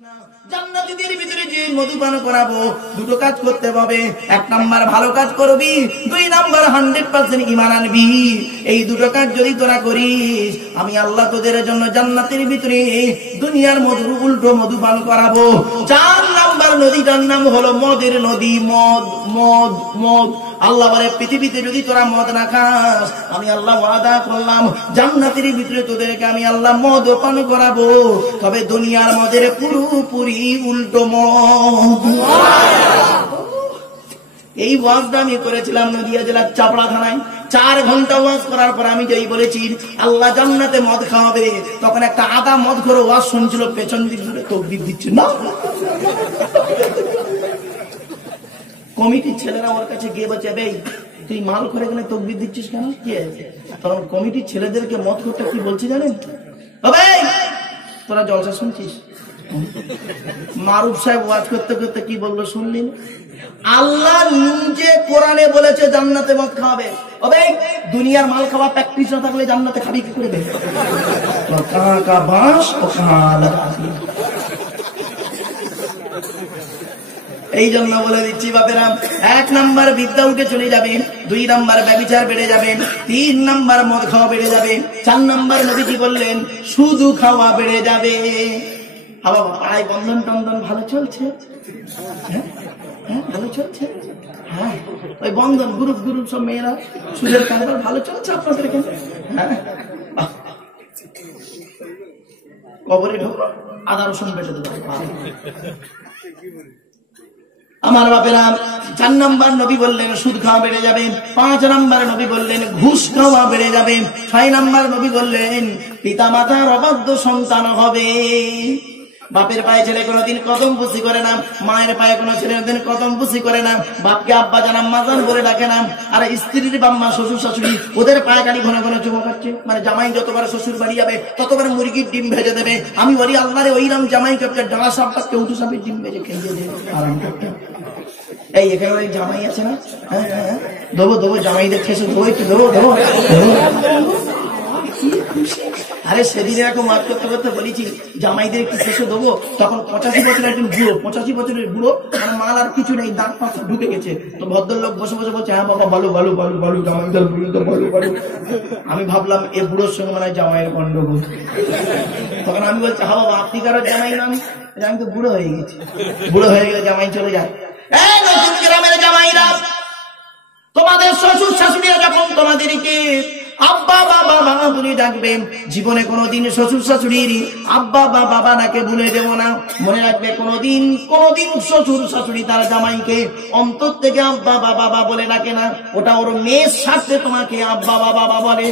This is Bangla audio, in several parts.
জান্নাতীদের ভিতরে যে মধু পান করাবো, দুটো কাজ করতে হবে। এক নাম্বার ভালো কাজ করবি, দুই নাম্বার 100% ঈমান আনবি। এই দুটো কাজ যদি তোরা করিস, আমি আল্লাহ তোদের জন্য জান্নাতের ভিতরে দুনিয়ার মধুর উল্টো মধু পান করাবো। 4 নাম্বার নদীটার নাম হলো মদের নদী। মদ মদ মদ। আল্লাহ বলে পৃথিবীতে যদি তোরা মদ না খাস, আমি আল্লাহ ওয়াদা করলাম জান্নাতের ভিতরে তোদেরকে আমি আল্লাহ মদ পান করাবো। তবে দুনিয়ার মদের পুরোপুরি উল্টো মদ। এই ওয়াজটা আমি করেছিলাম নদিয়া জেলার চাপড়া থানায়। 4 ঘন্টা ওয়াজ করার পর আমি যেই বলেছি আল্লাহ জান্নাতে মদ খাওয়াবে, তখন একটা আদা মদ করে ওয়াজ শুনছিল, পেছন দিক ধরে তকবীর দিচ্ছে না। কমিটির ছেলেরা ওর কাছে গিয়ে বলছে, এই তুই মাল করে গেলে তকবীর দিচ্ছিস কেন? কি আছে? তখন কমিটির ছেলেদেরকে মদ করতে কি বলছি জানেন? তোরা জলসা শুনছিস? মারুফ সাহেব ওয়াজ করতে করতে কি বললো শুনলি? আল্লাহ নিজে কোরআনে বলেছে জান্নাতে মদ খাওয়াবে। দুনিয়ার মাল খাওয়া প্র্যাকটিস না থাকলে জান্নাতে খাবি কি করে? এই জন্য বলে দিচ্ছি বাপেরা, 1 নাম্বার বিদ্যা উঠে চলে যাবে, 2 নাম্বার ব্যভিচার বেড়ে যাবে, 3 নাম্বার মদ খাওয়া বেড়ে যাবে, 4 নাম্বার নবীজি বললেন শুধু খাওয়া বেড়ে যাবে। বাবা পাড়ায় বন্ধন টন্ধন ভালো চলছে? হ্যাঁ ভালো চলছে। হ্যাঁ ওই বন্ধন গ্রুপ গ্রুপ সব মেয়েরা সুদের কারবার ভালো চলছে আপনাদের এখানে? হ্যাঁ কবরে ঢোকো, আদা রসুন বেটে দেবো। আমার বাপেরা, 4 নাম্বার নবী বললেন সুদ খাওয়া বেড়ে যাবে, 5 নাম্বার নবী বললেন ঘুষ খাওয়া বেড়ে যাবে, 6 নাম্বার নবী বললেন পিতা মাতার অবাধ্য সন্তান হবে। বাপের পায়ে ছেলে কোনোদিন কদম বুসি করে না, মায়ের পায়ে কোনো ছেলে কোনোদিন কদম বুসি করে না, বাপকে আব্বা জান আম্মা জান বলে ডাকে না। আর স্ত্রীর বাম্মা শ্বশুর শাশুড়ি ওদের পায়ে গাড়ি ঘন ঘন চুমো খাচ্ছে। মানে জামাই যতবার শ্বশুর বাড়ি যাবে ততবার মুরগির ডিম ভেজে দেবে। আমি বলি আল্লাহ রে, ওইরাম জামাই করতে ডালা সাপটাকে উঠু সাপের ডিম ভেজে খেয়ে দেবে আরাম করতে। এই এখানে ওই জামাই আছে না? হ্যাঁ হ্যাঁ দেবো দেবো, জামাইদের খেসে দেবো, একটু দেবো দেবো। আরে সেদিন এরকম ওয়াজ করতে করতে বলেছি জামাইদের একটু শেষে দেবো, তখন 85 বছরের একজন বুড়ো, 85 বছরের বুড়ো, মানে মাল আর কিছু নেই, দাঁত পাঁচটা ঢুকে গেছে। তো ভদ্রলোক বসে বসে বলছে, হ্যাঁ বাবা ভালো ভালো ভালো ভালো, জামাইদার বুড়ো তো ভালো ভালো। আমি ভাবলাম এ বুড়োর সঙ্গে মানে জামাইয়ের গন্ডগোল। তখন আমি বলছি, হ্যাঁ বাবা আপনি কারো জামাই নাম? আমি তো বুড়ো হয়ে গেছি। বুড়ো হয়ে গেলে জামাই চলে যায়। নতুন গ্রামের জামাইরা, তোমাদের শ্বশুর শাশুড়িরা যখন তোমাদেরকে আব্বা বাবা বাবা বলে ডাকবে, জীবনে কোনোদিন শ্বশুর শাশুড়ির আব্বা বা বাবা নাকে ভুলে দেব না। মনে রাখবে কোনোদিন কোনোদিন শ্বশুর শাশুড়ি তার জামাইকে অন্তর থেকে আব্বা বা বাবা বলে ডাকে না, ওটা ওর মেয়ের স্বার্থে তোমাকে আব্বা বা বাবা বলে।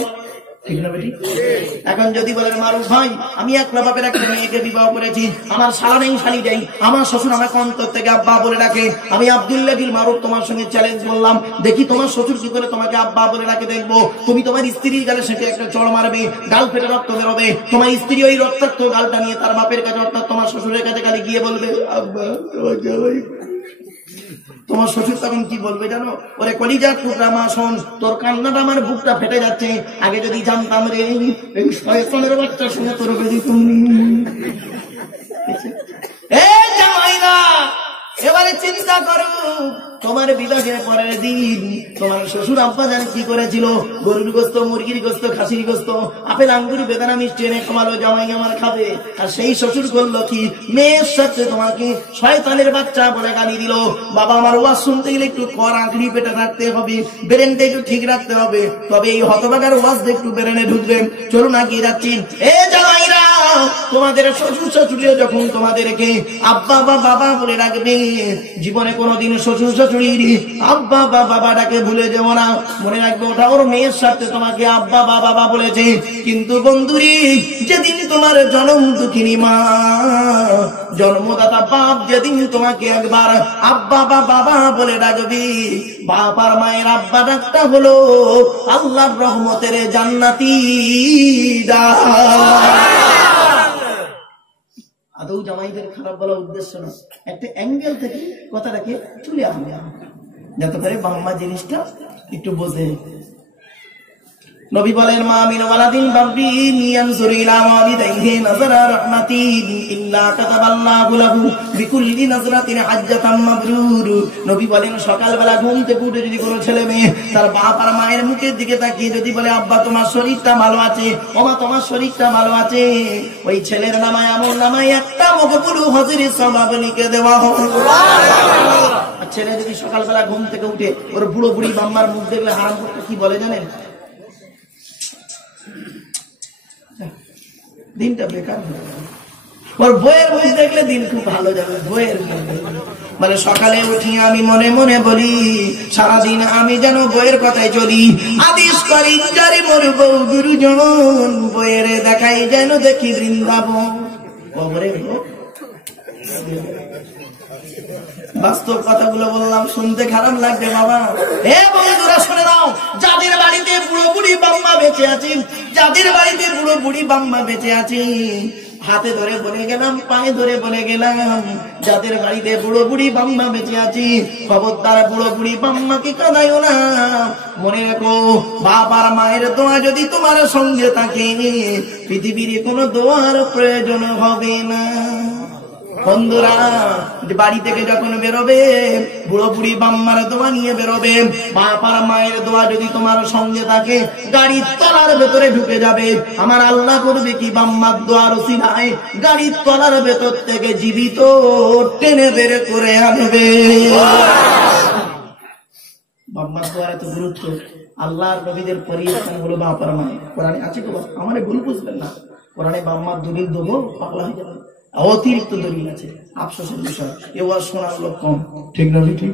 এখন যদি বলেন মারুফ ভাই আমি এক বাপের একটা মেয়েকে বিবাহ করেছি, আমার শালা নেই শালি নেই, আমার শ্বশুর আমাকে অন্তর থেকে আব্বা বলে ডাকে, আমি আব্দুল্লাহ বিন মারুফ তোমার সঙ্গে চ্যালেঞ্জ করলাম, দেখি তোমার শ্বশুর কি করে তোমাকে আব্বা বলে ডাকে দেখবো। তুমি তোমার স্ত্রীর গালে সেটা একটা চড় মারবে, গাল ফেটে রক্ত বেরোবে, তোমার স্ত্রী ওই রক্তাক্ত গালটা নিয়ে তার বাপের কাছে অর্থাৎ তোমার শ্বশুরের কাছে গালি গিয়ে বলবে আব্বা। তোমার শ্বশুর তখন কি বলবে জানো? ওরে কলিজার টুকরা মা শোন, তোর কান্নাটা আমার বুকটা ফেটে যাচ্ছে, আগে যদি জানতাম রে এই শয়তানের বাচ্চার সঙ্গে তোর বেদি তুমি। জামাইরা এবারে চিন্তা করো, তোমার বিবাহের পরের দিন তোমার শ্বশুর আব্বা জান কি করেছিল? গরুর গোস্ত, মুরগির গোস্ত, খাসির গোস্ত, আপেল আঙ্গুর বেদানা মিষ্টি এনে খাওয়ালো, জামাই আমার খাবে। আর সেই শ্বশুর করলো কি? মেয়ের সাথে তোমাকে শয়তানের বাচ্চা বলে গালি দিল। বাবা আমার ওয়াজ শুনতে গেলে একটু কর আঁকড়ি পেটে রাখতে হবে, ব্রেনটা একটু ঠিক রাখতে হবে, তবে এই হতভাগার ওয়াজ একটু ব্রেনে ঢুকবেন। চলুন আগিয়ে যাচ্ছি। এ জামাইরা, তোমাদের শ্বশুর শাশুড়িও যখন তোমাদেরকে আব্বা বা বাবা বলে রাখবে, জীবনে কোনোদিন শ্বশুর শাশুড়ির আব্বা বা বাবাটাকে ভুলে যাবো না। মনে রাখবে ওটা ওর মেয়ের সাথে তোমাকে আব্বা বা বাবা বলেছে। কিন্তু বন্ধুরি, যেদিন তোমার জন্ম দুঃখিনী মা, জন্মদাতা বাপ যেদিন তোমাকে একবার আব্বা বা বাবা বলে ডাকবি, বাবার মায়ের আব্বা ডাকটা হলো আল্লাহর রহমতের জান্নাতি ডাক। আদৌ জামাইদের খারাপ বলার উদ্দেশ্য না, একটা অ্যাঙ্গেল থেকে কথাটাকে তুলে আনবে যাতে করে বাংলা জিনিসটা একটু বোঝে। নবী বলেন মা মিন ওয়ালাদিন বাররিন ইয়ানজুরু ইলা ওয়ালিদাইহি নাযরা রাহমাতিন ইল্লা কাতাবাল্লাহু লাহু বিকুল্লি নাযরাতিন হাজ্জাতাম মাবরুর। নবী বলেন সকালবেলা ঘুম থেকে উঠে যদি কোনো ছেলে মেয়ে তার বাপ আর মায়ের মুখের দিকে তাকিয়ে যদি বলে আব্বা তোমার শরীরটা ভালো আছে, ওমা তোমার শরীরটা ভালো আছে, ওই ছেলের নামায় আমল নামায় একটা মকবুল হজের সওয়াব লিখে দেওয়া হবে। সুবহানাল্লাহ। আর ছেলে যদি সকালবেলা ঘুম থেকে উঠে ওর বুড়ো বুড়ি বাম্মার মুখ দেখলে হারাম করতে কি বলে জানেন? দিনটা বেকার হয়ে যাবে। ওর বইয়ের মুখ দেখলে দিন খুব ভালো যাবে। বইয়ের মানে সকালে উঠি আমি মনে মনে বলি সারাদিন আমি যেন বইয়ের কথায় চলি। আদেশ করি যারে মোর বউ গুরুজন বইয়ের দেখাই যেন দেখি বৃন্দাবন। বাস্তব কথাগুলো বললাম, শুনতে খারাপ লাগবে বাবা। হে বন্ধুরা শুনে নাও, যাদের বাড়িতে বুড়ো বুড়ি বাম্মা বেঁচে আছে, যাদের বাড়িতে বুড়ো বুড়ি বাম্মা বেঁচে আছে, হাতে ধরে বলে গেলাম, পায়ে ধরে বলে গেলাম, যাদের বাড়িতে বুড়ো বুড়ি বাম্মা বেঁচে আছে, খবরদার বুড়ো বুড়ি বাম্মাকে কাঁদাইও না। মনে রাখো, বাপ আর মায়ের দোয়া যদি তোমার সঙ্গে থাকে, পৃথিবীর কোনো দোয়ার প্রয়োজন হবে না। বন্ধুরা বাড়ি থেকে যখন বেরোবে বুড়ো বুড়ি বাম্মার দোয়া নিয়ে বেরোবে। বাপ আর মায়ের দোয়া যদি তোমার সঙ্গে থাকে, গাড়ির তলার ভেতরে ঢুকে যাবে। আমার আল্লাহ করবে কি, বাম্মার দোয়ার ওসিলায় গাড়ির তলার ভেতর থেকে জীবিত টেনে বের করে আনবে। বাম্মার দোয়ার এত গুরুত্ব। আল্লাহর নবীদের পরিবর্তন হলো বাপ আর মায়ের। কোরআনে আছে তো, আমারে ভুল বুঝবেন না। কোরআনে বাম্মার দলিল দেবো পাগলা হয়ে যাবে, অতিরিক্ত দলিল আছে। আফসোসের বিষয়, এ ওয়াজ শোনার লোক কম। ঠিক না? ঠিক।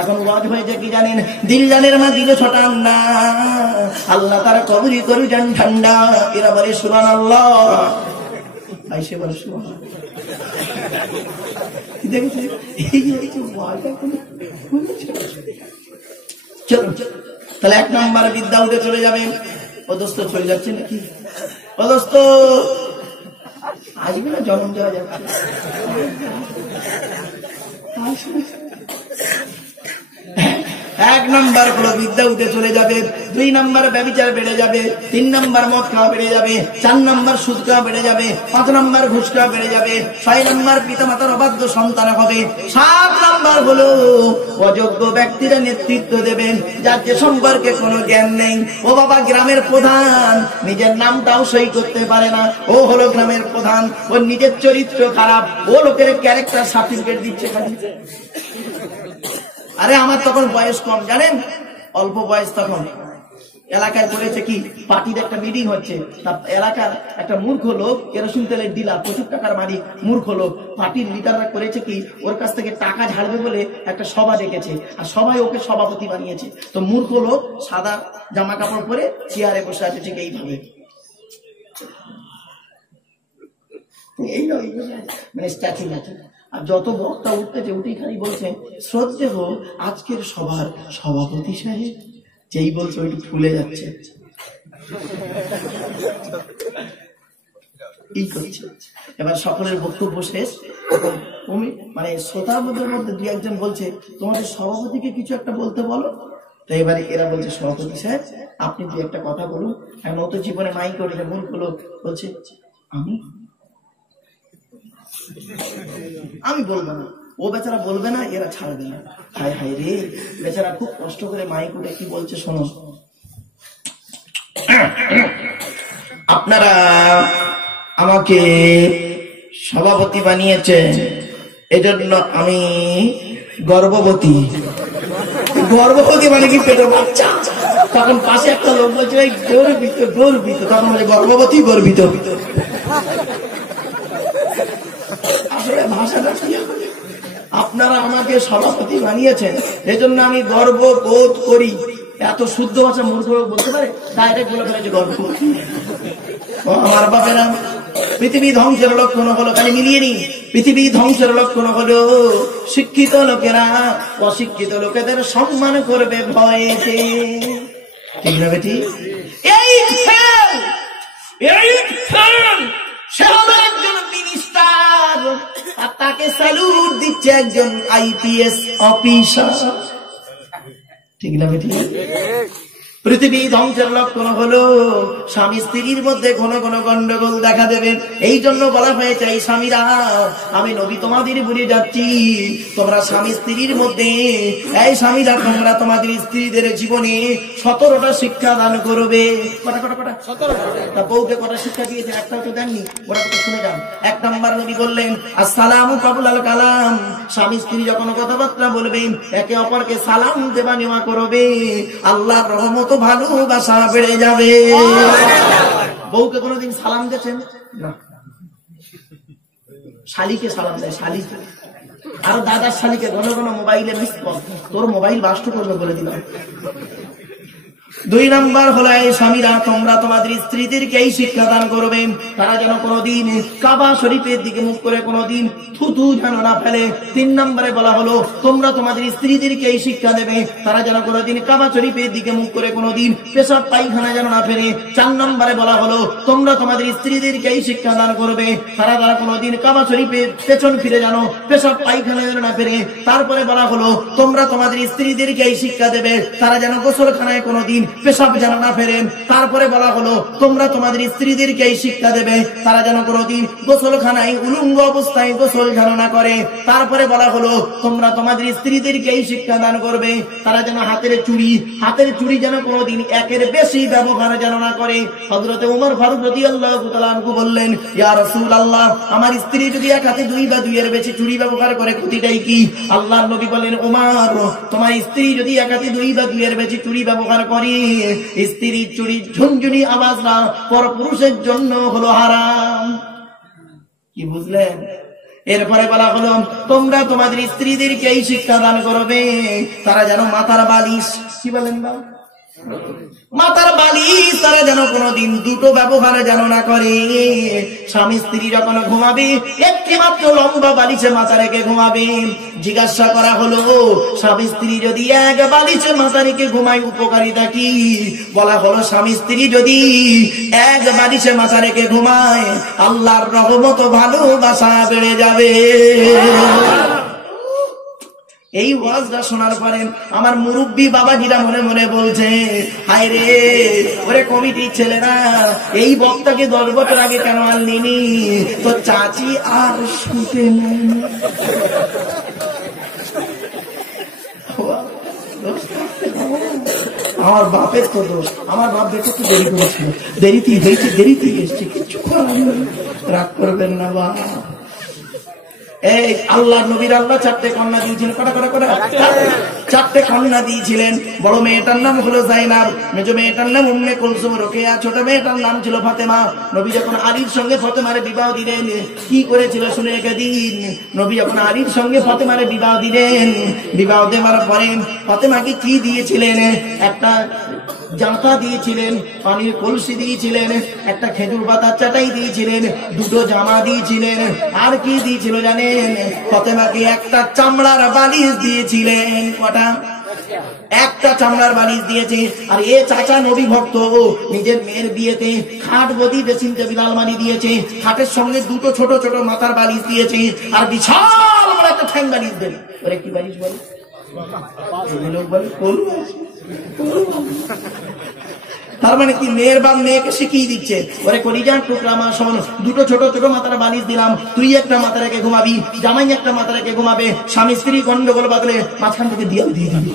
এখন ওয়াজ হয়েছে কি জানেন? দিল জানের মা দিল ছোটান না, আল্লাহ তারা কবরি করু যান ঠান্ডা। এরা বলে সুবহানাল্লাহ, আইসে বলে সুবহানাল্লাহ। দেখেছি এই যে ওয়াজ এখন চলো। তাহলে এক নাম্বার বিদ্যা উঠে চলে যাবে। ও দোস্ত চলে যাচ্ছে নাকি? ও দোস্ত আসবে না, জন্ম দেওয়া যাচ্ছে। এক নাম্বার হলো বিদ্যা উঠে চলে যাবে, 2 নাম্বার ব্যভিচার বেড়ে যাবে, 3 নাম্বার মদ খাওয়া বেড়ে যাবে, 4 নাম্বার সুদ খাওয়া বেড়ে যাবে, 5 নাম্বার ঘুষ খাওয়া বেড়ে যাবে, 6 নাম্বার পিতামাতার অবাধ্য সন্তান হবে, 7 নাম্বার হলো অযোগ্য ব্যক্তিরা নেতৃত্ব দেবেন, যার যে সম্পর্কে কোনো জ্ঞান নেই। ও বাবা, গ্রামের প্রধান নিজের নামটাও সই করতে পারে না, ও হলো গ্রামের প্রধান, ওর নিজের চরিত্র খারাপ, ও লোকের ক্যারেক্টার সার্টিফিকেট দিচ্ছে খালি। আরে আমার তখন বয়স কম জানেন, অল্প বয়স। তখন এলাকায় করেছে কি, পার্টির একটা মিটিং হচ্ছে, তা এলাকার একটা মূর্খ লোক, কেরোসিন তেলের ডিলার, প্রচুর টাকার মালিক, মূর্খ লোক, পার্টির লিডাররা করেছে কি, ওর কাছ থেকে টাকা ঝাড়বে বলে একটা সভা ডেকেছে, আর সবাই ওকে সভাপতি বানিয়েছে। তো মূর্খ লোক সাদা জামা কাপড় পরে চেয়ারে বসে আছে, ঠিক এইভাবে, এই মানে স্ট্যাচু আছে। আর যত বক্তা উঠতেছে উঠেই খালি বলছে, শ্রদ্ধে হোক আজকের সভার সভাপতি সাহেব। যেই বলছে ওইটু ফুলে যাচ্ছে, এই করছে। এবার সকলের বক্তব্য শেষ, মানে শ্রোতার মধ্যে 2-1 বলছে, তোমাদের সভাপতিকে কিছু একটা বলতে বলো। তো এবারে এরা বলছে, সভাপতি সাহেব আপনি 2-1 কথা বলুন। আর নতুন জীবনে মাইক করে মূর্খ লোক বলছে, আমি বলবো না। ও বেচারা বলবে না, এরা ছাড়বে না। হায় হায় রে, বেচারা খুব কষ্ট করে মাইক উঠে কি বলছে শোনো। আপনারা আমাকে সভাপতি বানিয়েছেন, এজন্য আমি গর্ভবতী। গর্ভবতী মানে কি, পেটের বাচ্চা। তখন পাশে একটা লোক বলছে, গর্বিত গর্বিত। তখন বলছে গর্ভবতী গর্বিত। আসলে ভাষাটা কি, আপনারা আমাকে সভাপতি বানিয়েছেন, এজন্য আমি গর্ব বোধ করি। এত শুদ্ধ ভাষা মূর্খ বলতে পারে, ডাইরেক্ট বলে ফেলেছে গর্ভবতী। আমার বাপেরা, পৃথিবী ধ্বংসের লক্ষণ হলো, খালি মিলিয়ে নি, পৃথিবী ধ্বংসের লক্ষণ হলো শিক্ষিত লোকেরা অশিক্ষিত লোকেদের সম্মান করবে ভয়েতে। ঠিক না বেটি? এই সে হলো একজন মিনিস্টার, আর তাকে স্যালুট দিচ্ছে একজন IPS অফিসার। ঠিক না বেটি? পৃথিবী ধ্বংসের লক্ষণ হলো স্বামী স্ত্রীর মধ্যে ঘন ঘন গন্ডগোল দেখা দেবে। এই জন্য বলা হয়েছে, এই স্বামীরা, আমি নবী তোমাদের বলে যাচ্ছি, তোমরা স্বামী স্ত্রীর মধ্যে, এই স্বামীরা তোমরা তোমাদের স্ত্রীদের জীবনে 17টা শিক্ষা দান করবে। তা বউকে কটা শিক্ষা দিয়েছে? একটাও তো দেননি, ওরা তো শুনে যান। 1 নম্বর নবী বললেন আসসালামু কাবুলাল কালাম, স্বামী স্ত্রী যখন কথাবার্তা বলবেন একে অপরকে সালাম দেবা নেওয়া করবে, আল্লাহর রহমত ভালোবাসা বেড়ে যাবে। বউকে কোনোদিন সালাম দিয়েছেন? না। শালিকে সালাম দেয়, শালিকে। আর দাদার শালিকে ঘন ঘন মোবাইলে মিস কল, তোর মোবাইল বাস্ট করবে বলে দিলাম। 2 নম্বর হলো, এই স্বামীরা তোমরা তোমাদের স্ত্রীদেরকে এই শিক্ষা দান করবে, তারা যেন কোনোদিন কাবা শরীফের দিকে মুখ করে কোনোদিন থুতু যেন না ফেলে। 3 নম্বরে বলা হলো, তোমরা তোমাদের স্ত্রীদেরকে এই শিক্ষা দেবে, তারা যেন কোনোদিন কাবা শরীফের দিকে মুখ করে কোনোদিন পেশাব পায়খানা যেন না ফেলে। 4 নম্বরে বলা হলো, তোমরা তোমাদের স্ত্রীদেরকে এই শিক্ষা দান করবে, তারা কোনোদিন কাবা শরীফের পেছন ফিরে যেন পেশাব পায়খানা যেন না ফেলে। তারপরে বলা হলো, তোমরা তোমাদের স্ত্রীদেরকে এই শিক্ষা দেবে, তারা যেন গোসলখানায় কোনোদিন পেশাব যেন না ফেরেন। তারপরে বলা হলো, তোমরা তোমাদের স্ত্রীদেরকে এই শিক্ষা দেবে, তারা যেন কোনোদিন গোসলখানায় উলঙ্গ অবস্থায় গোসল যেন না করে। তারপরে বলা হলো, তোমরা তোমাদের স্ত্রীদেরকে এই শিক্ষা দান করবে, তারা যেন হাতের চুড়ি যেন কোনোদিন একের বেশি ব্যবহার যেন না করে। হযরতে ওমর ফারুক রাদিয়াল্লাহু তাআলা আনহু বললেন, ইয়া রাসূলুল্লাহ, আমার স্ত্রী যদি এক হাতে 2 বা 2 এর বেশি চুড়ি ব্যবহার করে ক্ষতিটাই কি? আল্লাহর নবী বলেন, ওমর, তোমার স্ত্রী যদি এক হাতে 2 বা 2 এর বেশি চুড়ি ব্যবহার করে, স্ত্রীর চুরি ঝুনঝুনি আওয়াজ না পরপুরুষের জন্য হলো হারাম। কি বুঝলেন? এরপরে বলা হলো, তোমরা তোমাদের স্ত্রীদেরকে এই শিক্ষা দান করবে, তারা যেন মাথার বালিশ, কি বলেন না, মাথার বালিশ তারা যেন কোনোদিন দুটো ব্যবহার যেন না করে। স্বামী স্ত্রী যখন ঘুমাবে একটি মাত্র লম্বা বালিশে মাথা রেখে ঘুমাবে। জিজ্ঞাসা করা হলো, স্বামী স্ত্রী যদি এক বালিশে মাথা রেখে ঘুমায় উপকারিতা কি? বলা হলো, স্বামী স্ত্রী যদি এক বালিশে মাথা রেখে ঘুমায় আল্লাহর রহমত ভালোবাসা বেড়ে যাবে। এই ওয়াজটা শোনার পরে আমার মুরব্বী বাবাজিরা মনে মনে বলছে, হায় রে, ওরে কমিটির ছেলেরা, এই বক্তাকে 10 বছর আগে কেন আনলিনি? তো চাচি আর শুতে নেই। আমার বাপের তো দোষ, আমার বাপ বেটা তো দেরি করেছিল, দেরিতেই এসছে, কিছু রাগ করবেন না বা। এই আল্লাহ নবীর আল্লাহ 4টে কন্যা দিয়েছিলেন, কটা 4টে কন্যা দিয়েছিলেন। বড় মেয়েটার নাম হলো জাইনাব, মেজো মেয়েটার নাম উম্মে কুলসুম রোকেয়া, ছোট মেয়েটার নাম ছিল ফাতেমা। নবী যখন আলীর সঙ্গে ফাতেমার বিবাহ দিলেন, কি করেছিল শুনে রেখে দিন। নবী যখন আলীর সঙ্গে ফাতেমার বিবাহ দিলেন, বিবাহ দেওয়ার পরে ফাতেমাকে কি দিয়েছিলেন? একটা জাঁতা দিয়েছিলেন, পানির কলসি দিয়েছিলেন, একটা খেজুর পাতার চাটাই দিয়েছিলেন, 2টো জামা দিয়েছিলেন, আর কি দিয়েছিল জানেন? ফাতেমাকে একটা চামড়ার বালিশ দিয়েছিলেন। কটা? একটা চামড়ার বালিশ দিয়েছে। আর এ চাচা নবী ভক্ত, নিজের মেয়ের বিয়েতে খাট গদি ড্রেসিং টেবিল আলমারি দিয়েছে, খাটের সঙ্গে 2টো ছোট ছোট মাথার বালিশ দিয়েছে, আর বিশাল বড় একটা ঠ্যাং বালিশ দেন। ওরে কি বালিশ বলে? তার মানে কি, মেয়ের বাপ মেয়েকে শিখিয়ে দিচ্ছে, ওরে কলিজার টুকরা মা শোন, 2টো ছোট ছোট মাথার বালিশ দিলাম, তুই একটা মাথা রেখে ঘুমাবি, জামাই একটা মাথা রেখে ঘুমাবে, স্বামী স্ত্রী গন্ডগোল বাদলে মাঝখান থেকে দিয়াল দিয়ে দিবি।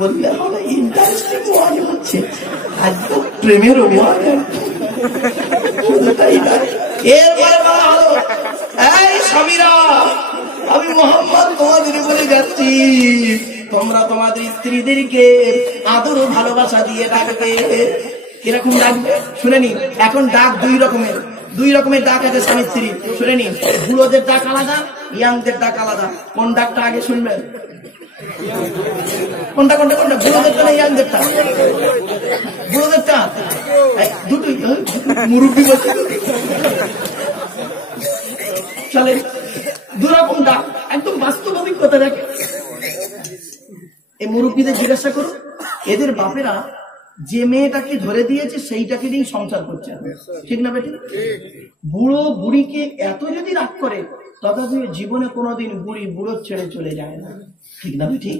বললে হবে ইন্টারেস্টিং ওয়াজ হচ্ছে, একদম প্রেমের ওয়াজ। এরপরে বলা হলো, এই স্বামীরা, আমি মোহাম্মদ তোমাদের বলে যাচ্ছি, তোমরা তোমাদের স্ত্রীদেরকে আদর ও ভালোবাসা দিয়ে ডাকবে। কিরকম ডাকবে শুনে নিন। এখন ডাক 2 রকমের ডাক আছে স্বামী স্ত্রী, শুনে নিন। বুড়োদের ডাক আলাদা, ইয়াংদের ডাক আলাদা। কোন ডাকটা আগে শুনবেন? কোনটা? বুড়োদেরটা না ইয়াংদেরটা? বুড়োদেরটা। দুটোই মুরব্বী বলছে। চলে 2 রকম ডাক, একদম বাস্তব অভিজ্ঞতা দেখে। এই মুরব্বীদের জিজ্ঞাসা করুন, এদের বাপেরা যে মেয়েটাকে ধরে দিয়েছে সেইটাকে নিয়ে সংসার করছে, ঠিক না বেটি? বুড়ো বুড়িকে এত যদি রাগ করে, তথাপি জীবনে কোনোদিন বুড়ি বুড়ো ছেড়ে চলে যায় না, ঠিক না? ঠিক।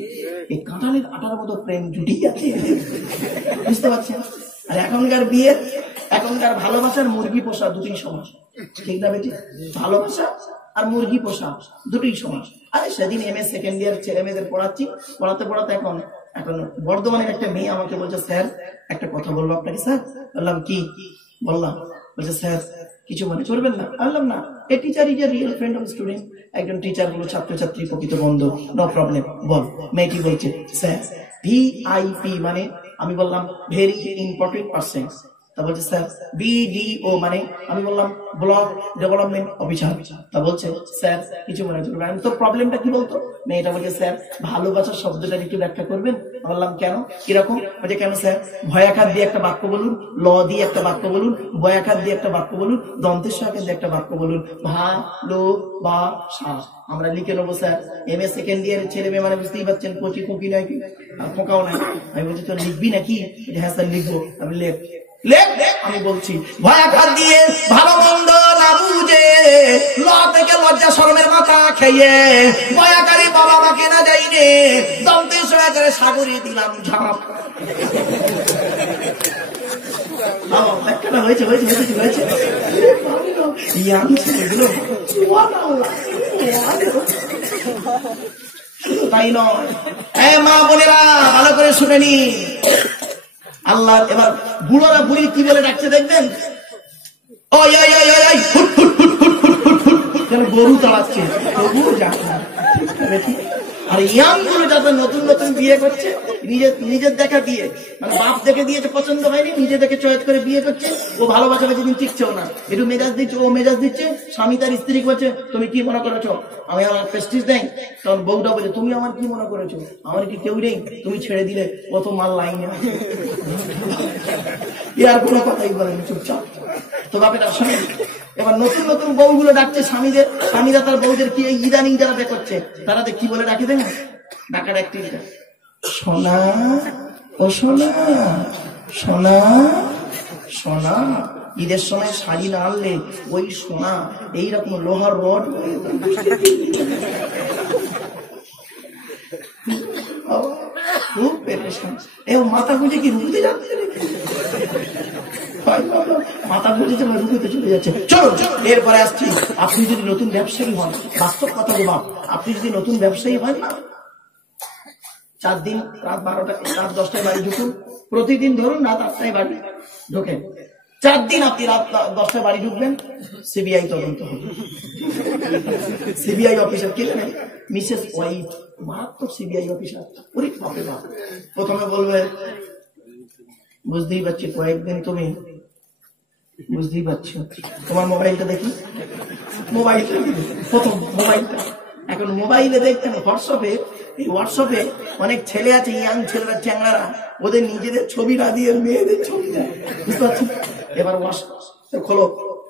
এই কাঁঠালের আটার মতো প্রেম জুটি আছে, বুঝতে পারছেন? আর এখনকার বিয়ে, এখনকার ভালোবাসার মুরগি পোষা দুটোই সমান, ঠিক না বেটি? ভালোবাসা আর মুরগি পোষা দুটোই সমান। আরে সেদিন এমএ সেকেন্ড ইয়ার ছেলে মেয়েদের পড়াচ্ছি, পড়াতে পড়াতে এখন বর্ধমানের একটা মেয়ে আমাকে বলছে, স্যার একটা কথা বলবো আপনাকে। স্যার বললাম কি? বললাম, বলছে স্যার কিছু মনে করবেন না। বললাম না, a teacher is a real friend of student, একজন টিচার হলো ছাত্রছাত্রী প্রকৃত বন্ধু, নো প্রবলেম। বল। মেয়েটি বলছে, স্যার ভিআইপি মানে? আমি বললাম ভেরি ইম্পর্টেন্ট পার্সন। তা বলছে স্যার বিডিও মানে? আমি বললাম ব্লক ডেভেলপমেন্ট অফিসার। তা বলছে স্যার কিছু মনে করবেন। আমি, তোর প্রবলেমটা কি বলতো? মেয়েটা বলছে স্যার ভালোবাসার শব্দটা একটু ব্যাখ্যা করবেন। বললাম কেন, কিরকম? বলছে কেন স্যার? ভয়াকার দিয়ে একটা বাক্য বলুন, ল দিয়ে একটা বাক্য বলুন, বয়াকার দিয়ে একটা বাক্য বলুন, দন্তের সহায়কার দিয়ে একটা বাক্য বলুন, ভালোবাসা। আমরা লিখে নেবো স্যার। এমএ সেকেন্ড ইয়ারের ছেলে মেয়ে মানে বুঝতেই পারছেন, কচি ফকি নয় কি, আর ফোঁকাও নাই। আমি বলছি তোর লিখবি নাকি? হ্যাঁ স্যার লিখবো। আমি লেখ। আমি বলছি ভয়াকার দিয়ে ভালো মন্দ না বুঝে, ল থেকে লজ্জা শরমের মাথা খেয়ে, ভয়াকারী বাবা মাকে না যাইনে, দন্তের সহায়কারে সাগরে দিলাম ঝাঁপ। হয়েছে হয়েছে হয়েছে হয়েছে। তাই নয়, মা বোনেরা ভালো করে শুনে নি। আল্লাহ এবার বুড়োরা বুড়ি কি বলে ডাকছে দেখবেন, গরু তাড়াচ্ছে, তবুও যাক না। আর ইয়াং গুলো যাতে নতুন নতুন বিয়ে করছে, নিজের দেখা দিয়ে, মানে বাপ দেখে দিয়েছে পছন্দ হয়নি, নিজে দেখে চয়েস করে বিয়ে করছে, ও ভালোবাসা যেদিন টিকছেও না, একটু মেজাজ দিচ্ছে, ও মেজাজ দিচ্ছে, স্বামী তার স্ত্রী করছে তুমি কি মনে করেছো আমি আমার প্রেস্টিজ দেই? তখন বউটা বলে তুমি আমার কি মনে করেছো, আমার কি কেউ নেই, তুমি ছেড়ে দিলে কত মাল লাইনে আর কোনো কথাই বলেনি, চুপচাপ। তো বাপেটা শোনে। এবার নতুন নতুন বউগুলো ডাকছে স্বামীদের, স্বামীরা তার বউদের কি ইদানিং যারা করছে তারা কি বলে ডাকে দেন? ডাকার একটি সোনা, ও সোনা, সোনা, সোনা। ঈদের সময় শাড়ি না আনলে ওই সোনা এইরকম লোহার রড খুব পেরেশান। মাথা গুঁজে কি রুখতে যাচ্ছে, মাথা বুঝেছে রুখতে চলে যাচ্ছে। চলো এরপরে আসছি, আপনি যদি নতুন ব্যবসায়ী হন, বাস্তব কথা বলব, আপনি যদি নতুন ব্যবসায়ী হন না, 4 দিন রাত 12টা রাত 10টায় বাড়ি ঢুকুন, প্রতিদিন ধরুন রাত 8টায় বাড়ি ঢোকেন, 4 দিন আপনি রাত 10টায় বাড়ি ঢুকবেন, সিবিআই তদন্ত হবে। সিবিআই অফিসার কে জানেন? মিসেস ওয়াইফ, মারাত্মক সিবিআই অফিসার। ওরে বাপরে বাপ। প্রথমে বলবে বুঝতেই পারছি কয়েকদিন তুমি, বুঝতেই পারছো, তোমার মোবাইলটা দেখি, মোবাইলটা প্রথম মোবাইলটা। এখন মোবাইলে দেখতেন হোয়াটসঅ্যাপে, এই হোয়াটসঅ্যাপে অনেক ছেলে আছে, ইয়াং ছেলেরা, চ্যাংড়ারা, ওদের নিজেদের ছবি না দিয়ে মেয়েদের ছবি দেয়, বুঝতে পারছেন? এবার খোলো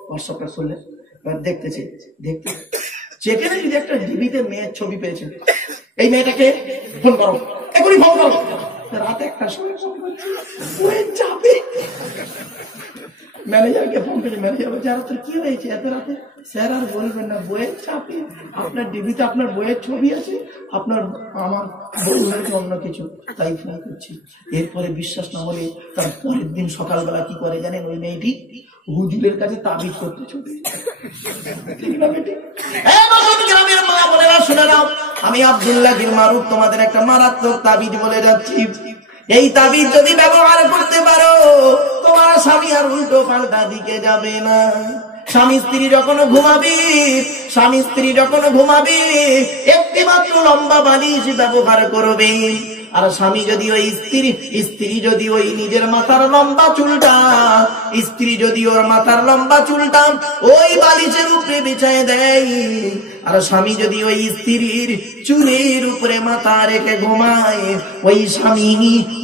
হোয়াটসঅ্যাপটা, খুললে এবার দেখতেছে, দেখতে যেখানে যদি একটা ডিবিতে মেয়ের ছবি পেয়েছে, এই মেয়েটাকে ফোন করো, এখনই ফোন করো। রাতে একটা সময় চাপে ম্যানেজারকে ফোন করে, ম্যানেজার বলছে তোর কি হয়েছে এত রাতে? স্যার আর বলবেন না, বইয়ের চাপে, আপনার ডিবিতে আপনার বইয়ের ছবি আছে, আপনার আমার বই হয়েছে অন্য কিছু, তাই ফোন করছি। এরপরে বিশ্বাস না হলে তার পরের দিন সকালবেলা কি করে জানেন? ওই মেয়েটি হুজুরের কাছে তাবিজ করতে চলে। গ্রামের মা বোনেরা শুনে নাও, আমি আব্দুল্লাহ বিন মারুফ তোমাদের একটা মারাত্মক তাবিজ বলে যাচ্ছি। এই তাবিজ যদি ব্যবহার করতে পারো, তোমার স্বামী আর উল্টো পাল্টা দিকে যাবে না। স্বামী স্ত্রী যখন ঘুমাবি, স্বামী স্ত্রী যখন ঘুমাবি, একটি মাত্র লম্বা বালিশ ব্যবহার করবে। আর স্বামী যদি ওই স্ত্রী যদি ওই নিজের মাথার লম্বা চুলটা, স্ত্রী যদি ওর মাথার লম্বা চুলটা ওই বালিশের উপরে বিছায় দেয়, আর স্বামী যদি ওই স্ত্রীর চুলের উপরে মাথা রেখে ঘুমায়, ওই স্বামী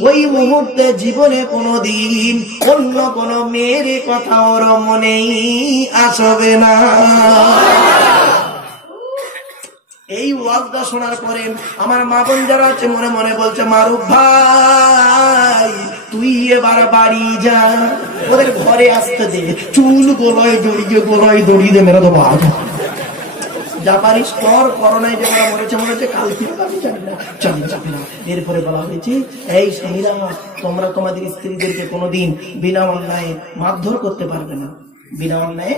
ওই মুহূর্তে জীবনে কোনোদিন অন্য কোনো মেয়ের কথা ওর মনেই আসবে না। এই ওয়াজটা শোনার পরে আমার মা বোন যারা আছে মনে মনে বলছে, মারুফ ভাই তুই এবার বাড়ি যা, ওদের ঘরে আসতে দে, চুল গোলায় দড়িয়ে দে মেরা দেবো। জাপানি স্তর করোনায় যে মরেছে কাল থেকে আমি জানি না, যাবে না। এরপরে বলা হয়েছে, এই স্বামীরা তোমরা তোমাদের স্ত্রীদেরকে কোনোদিন বিনা অন্যায় মারধর করতে পারবে না, বিনা অন্যায়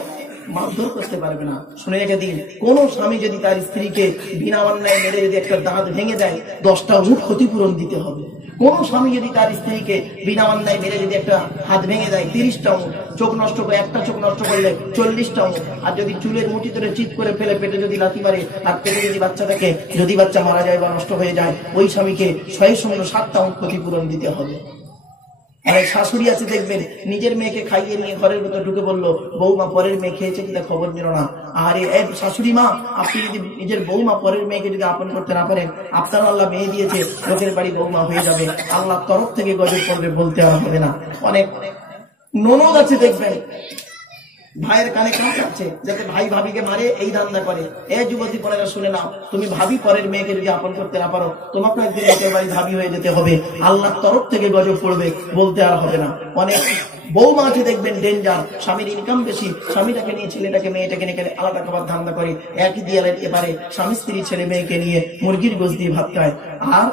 মারধর করতে পারবে না। শুনে রেখে দিন, কোন স্বামী যদি তার স্ত্রীকে বিনা অন্যায় মেরে যদি একটা দাঁত ভেঙে দেয় 10টা উট ক্ষতিপূরণ দিতে হবে। কোন স্বামী যদি তার স্ত্রীকে বিনা অন্যায় মেরে যদি একটা হাত ভেঙে দেয় 30টা উট, চোখ নষ্ট করে একটা চোখ নষ্ট করলে 40টা উট, আর যদি চুলের মুঠি ধরে চিৎ করে ফেলে পেটে যদি লাথি মারে আর পেটে যদি বাচ্চা থাকে, যদি বাচ্চা মারা যায় বা নষ্ট হয়ে যায়, ওই স্বামীকে 7টা উট ক্ষতিপূরণ দিতে হবে। অনেক শাশুড়ি আছে দেখবেন, নিজের মেয়েকে খাইয়ে নিয়ে ঘরের ভেতর ঢুকে বললো, বৌমা পরের মেয়ে খেয়েছে কিনা খবর নিল না। আরে শাশুড়ি মা, আপনি যদি নিজের বৌমা পরের মেয়েকে যদি আপন করতে না পারেন, আপনার আল্লাহ মেয়ে দিয়েছে, লোকের বাড়ি বৌমা হয়ে যাবে, আল্লাহর তরফ থেকে গজব পড়বে, বলতে আর হবে না। অনেক ননদ আছে দেখবেন, ভাইয়ের কানে কান কাটছে যাতে ভাই ভাবিকে মারে, এই ধান্দা করে। যুবতী বোনেরা শুনে নাও, তুমি ভাবি পরের মেয়েকে যদি আপন করতে না পারো, তোমাকে একদিন লোকের বাড়ি ভাবি হয়ে যেতে হবে, আল্লাহর তরফ থেকে গজব পড়বে, বলতে আর হবে না। অনেক বৌমা আছে দেখবেন ডেঞ্জার, স্বামীর ইনকাম বেশি, স্বামীটাকে নিয়ে ছেলেটাকে মেয়েটাকে নিয়ে আলাদা খাবার ধান্দা করে, একই দেয়ালের এবারে স্বামী স্ত্রী ছেলে মেয়েকে নিয়ে মুরগির গোশ দিয়ে ভাত খায়, আর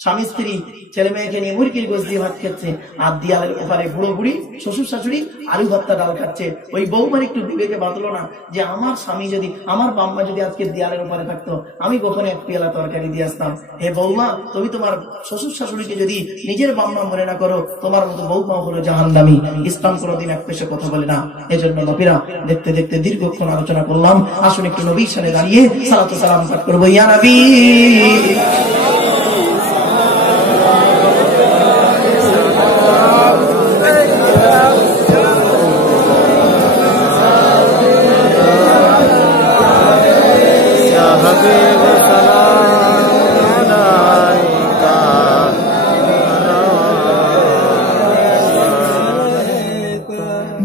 স্বামী স্ত্রী ছেলে মেয়েকে নিয়ে মুরগির গোশ দিয়ে ভাত খাচ্ছে, আর দিয়ালের ওপারে বুড়ো বুড়ি শ্বশুর শাশুড়ি আলু ভর্তা ডাল খাচ্ছে। ওই বৌমার একটু বিবেকে বাঁধলো না যে আমার স্বামী যদি, আমার বাম্মা যদি আজকে দিয়ালের ওপারে থাকতো, আমি গোপনে এক পেয়ালা তরকারি দিয়ে আসতাম। হে বৌমা, তুমি তোমার শ্বশুর শাশুড়িকে যদি নিজের বাম্মা মনে না করো, তোমার মতো বৌমা হলো জাহান্নামী। ইসলাম কোনোদিন এক পেশে কথা বলে না। এজন্য নবীরা দেখতে দেখতে দীর্ঘক্ষণ আলোচনা করলাম, আসুন একটু নবীর সামনে দাঁড়িয়ে সালাতু সালাম পাঠ করবো। ইয়া নবী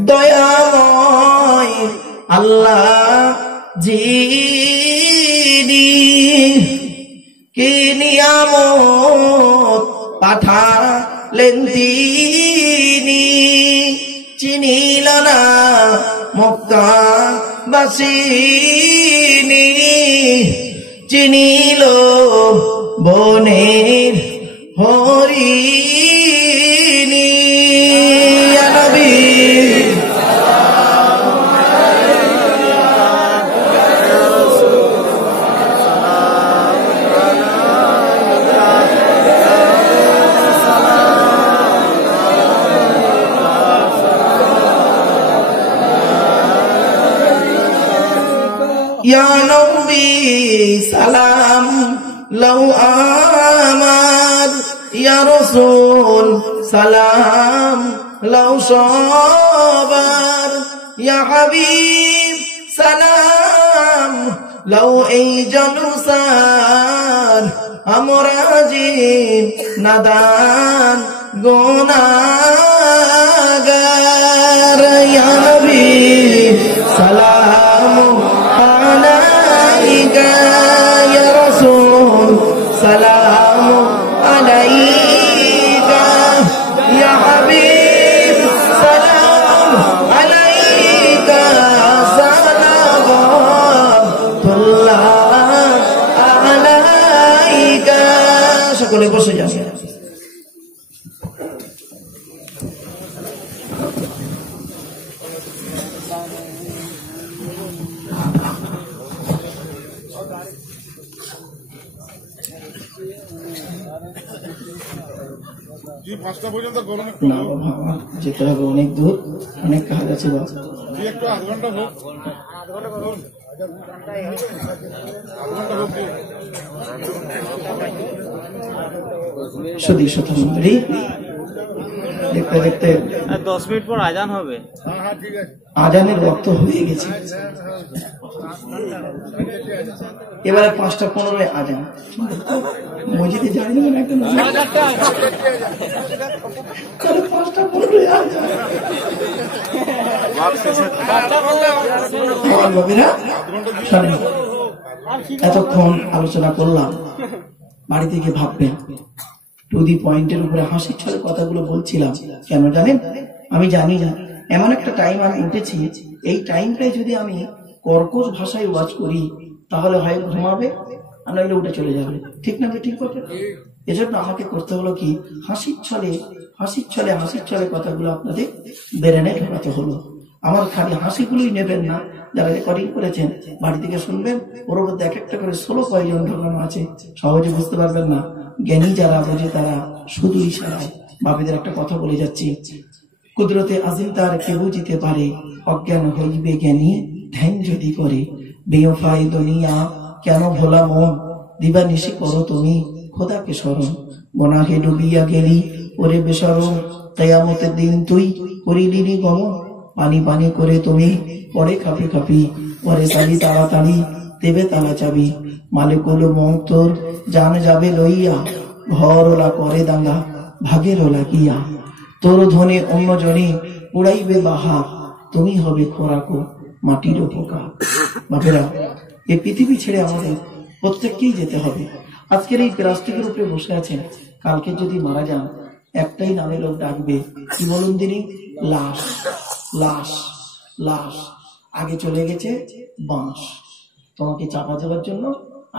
দয়াময় আল্লাহ যিনি কি নিয়ামত পাঠালেন তিনি, চিনিল না মক্কাবাসিনী, চিনিল বনের হরিণী। ইয়া নবী ইয়া নবী সালাম লও আমার, ইয়া রাসূল সালাম লও সবার, ইয়া হাবিব সালাম লও এই জলসার, আমরা জিন নাদান গুনাহগার। ইয়া নবী সালাম আলাইকা, ইয়া রাসূল সালাম আলাইকা, ইয়া হাবিব সালাম আলাইকা, সালাওয়াতুল্লাহ আলাইকা। সকলে বসে যান। না বাবা, যেতে হবে অনেক দূর, অনেক কাজ আছে বাবা। সত্যি সত্যি দেখতে দেখতে 10 মিনিট পর আজান হবে। আজানের রক্ত হয়ে গেছে, এবারে 5:15 আজান। মসজিদে জানি না একটা 5:15 আজান। এতক্ষণ আলোচনা করলাম, বাড়িতে গিয়ে ভাববেন। টু দি পয়েন্টের উপরে হাসির ছলে কথাগুলো বলছিলাম কেন জানেন? আমি জানি না, এমন একটা টাইম আমি উঠেছি, এই টাইমটাই যদি আমি কর্কশ ভাষায় ওয়াজ করি, তাহলে হয় ঘুমাবে আর নইলে উঠে চলে যাবে। ঠিক না? ঠিক বলতে, এজন্য আমাকে করতে হলো কি, হাসির ছলে কথাগুলো আপনাদের ব্রেনে ঢোকাতে হলো। আমার খালি হাসিগুলোই নেবেন না, যারা রেকর্ডিং করেছেন বাড়ি থেকে শুনবেন, ওর মধ্যে এক একটা করে 16 কয়েকজন ঢোকানো আছে, সহজে বুঝতে পারবেন না। জ্ঞানী যারা বোঝে তারা শুধু ইশারায় বাপেদের একটা কথা বলে যাচ্ছি, কুদরতে আজিম তার কে বুঝিতে পারে, অজ্ঞান হইবে জ্ঞানী ধ্যান যদি করে। বেওফাই দুনিয়া কেন ভোলা মন, দিবা নিশি করো তুমি খোদাকে স্মরণ। গুনাহে ডুবিয়া গেলি ওরে বেশরম, কিয়ামতের দিন তুই করিলি নি গমন। পানি পানি করে তুমি পরে খাপি খাপি, পরে চালি তাড়াতাড়ি দেবে তালা চাবি। মালিকুল মৌত তোর জান যাবে লইয়া, ঘর ওলা করে দাঙ্গা ভাগের ওলা গিয়া। তোর ধনে অন্য জনে উড়াইবে বাহার, তুমি হবে খোরাকো মাটির পোকা। বাপেরা, এই পৃথিবী ছেড়ে আমাদের প্রত্যেককেই যেতে হবে। আজকের এই প্লাস্টিকের উপরে বসে আছেন, কালকে যদি মারা যান একটাই নামে লোক ডাকবে, কি বলুন তিনি? লাশ, লাশ, লাশ। আগে চলে গেছে বাঁশ, তোমাকে চাপা দেওয়ার জন্য